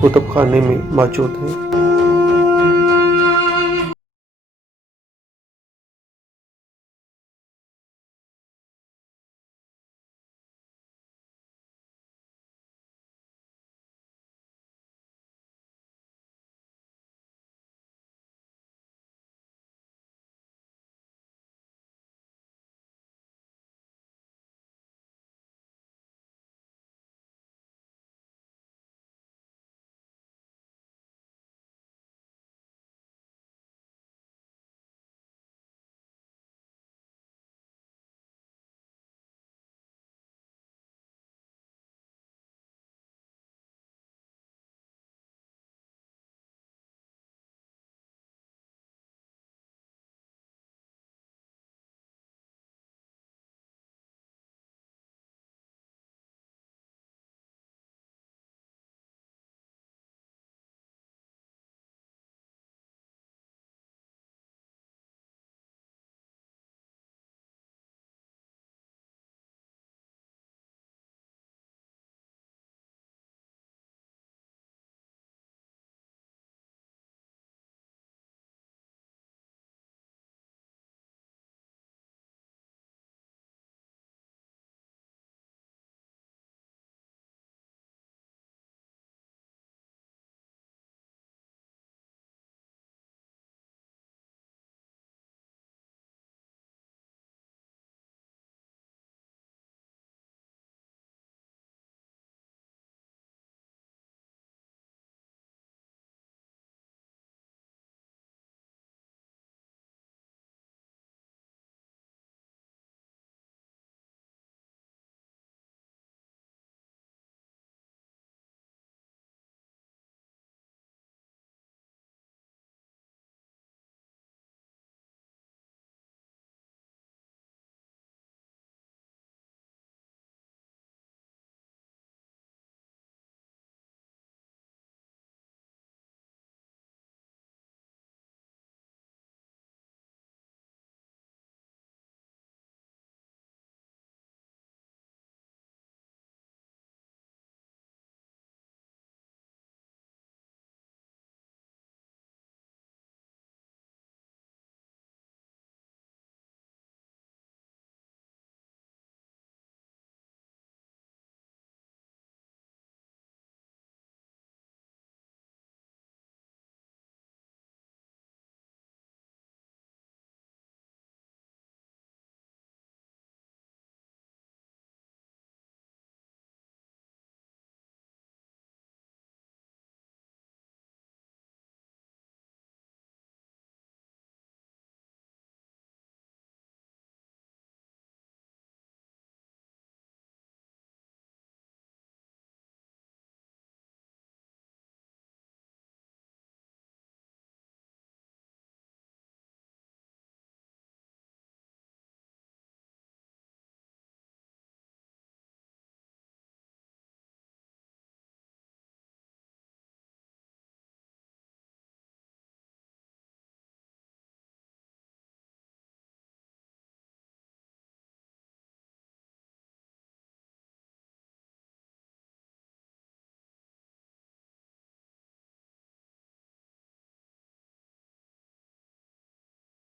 कुतुब खाने में मौजूद हैं।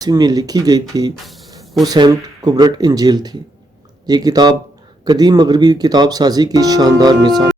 में लिखी गई थी वो सेंट कुबरट इंजील थी। ये किताब कदीम मगरबी किताब साजी की शानदार मिसाल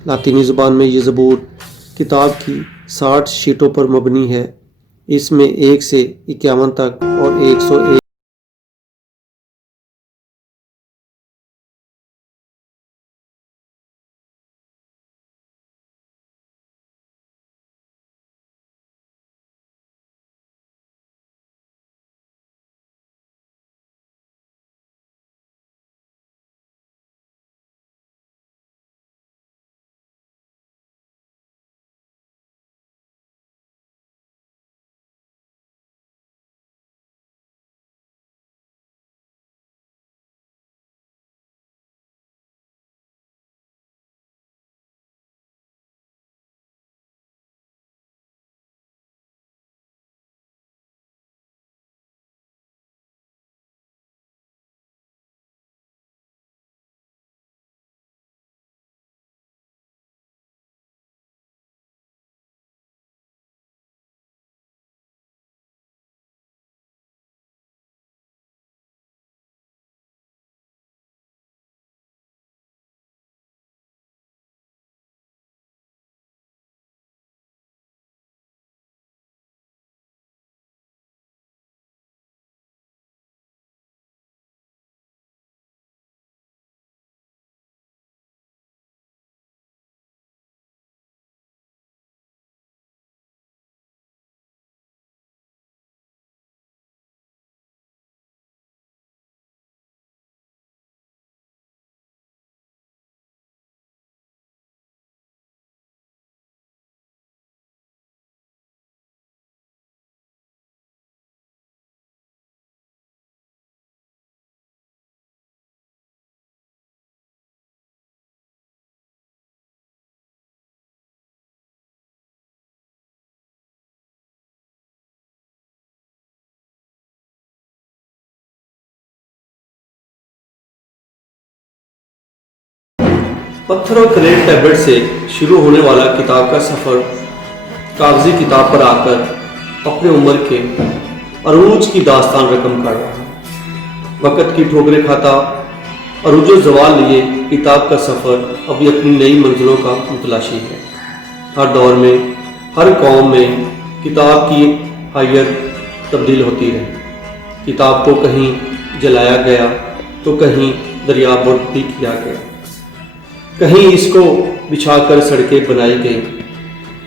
लातीनी ज़ुबान में ये ज़बूर किताब की 60 शीटों पर मबनी है। इसमें 1 से 51 तक और 101 पत्थर और क्रेड टैबलेट से शुरू होने वाला किताब का सफ़र कागजी किताब पर आकर अपने उम्र के अरूज की दास्तान रकम कर रहा है। वक़्त की ठोकरें खाता अरूजो जवाल लिए किताब का सफ़र अभी अपनी नई मंजिलों का मुतलाशी है। हर दौर में, हर कौम में किताब की हैयत तब्दील होती रही। किताब को कहीं जलाया गया तो कहीं दरियाबुर्द भी किया गया, कहीं इसको बिछाकर सड़कें बनाई गई,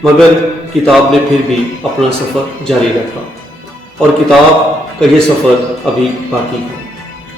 मगर किताब ने फिर भी अपना सफ़र जारी रखा और किताब का ये सफ़र अभी बाकी है।